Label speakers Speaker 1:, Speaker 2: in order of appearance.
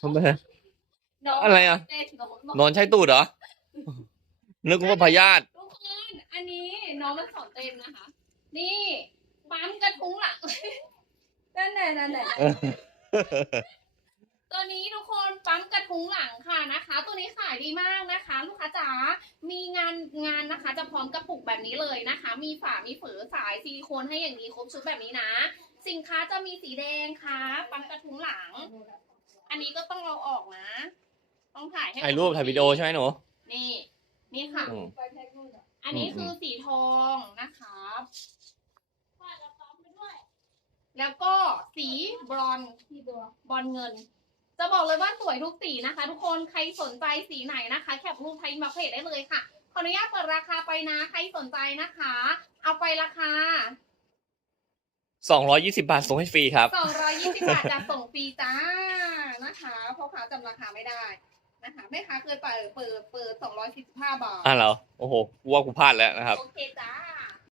Speaker 1: ทำไม
Speaker 2: น้ง
Speaker 1: อะไรอะ
Speaker 2: เต้นน้องน้อง
Speaker 1: นอนใช้ตูดเหรอ นึกว่าพยาธิ
Speaker 2: ทุกคนอันนี้น้องมันสอนเต้นนะคะ นี่ปั๊มกระทุ้งหลัง นั่นแหละนั่นแหละตัวนี้ทุกคนปั๊มกระทุ้งหลังค่ะนะคะ ตัวนี้ขายดีมากนะคะ ลูกค้าจ๋า มีงานงานนะคะ จะพร้อมกระปุกแบบนี้เลยนะคะ มีฝา มีฝือสายซิลิโคนให้อย่างนี้ครบชุดแบบนี้นะ สินค้าจะมีสีแดงค่ะปั๊มกระทุ้งหลังอั นนี้ก็ต้องเอาออกนะ ต้องถ่ายให้
Speaker 1: ถ่ายรูปถ่ายวิดีโอใช่ไหมหนู
Speaker 2: นี่ นี่ค่ะ
Speaker 1: อืม
Speaker 2: อันนี้
Speaker 1: อืม
Speaker 2: คือสีทองนะคะแล้วก็สีบรอนซ์บอลเงิน จะบอกเลยว่าสวยทุกสีนะคะ ทุกคนใครสนใจสีไหนนะคะ แคปรูปไทยมาเพจได้เลยค่ะ ขออนุญาตเปิดราคาไปนะ ใครสนใจนะคะ เอาไปราคา
Speaker 1: สองร้อยยี่สิบาทส่งให้ฟรีครับ
Speaker 2: 220 บาทจะส่งฟรีจ้านะคะเพราะค้าจำราคาไม่ได้นะคะแม่ค้าเคยเปิดเปิดเปิด245บาท
Speaker 1: อะเหรอโอ้โหกูว่ากูพลาดแล้วนะครับ
Speaker 2: โอเคจ้า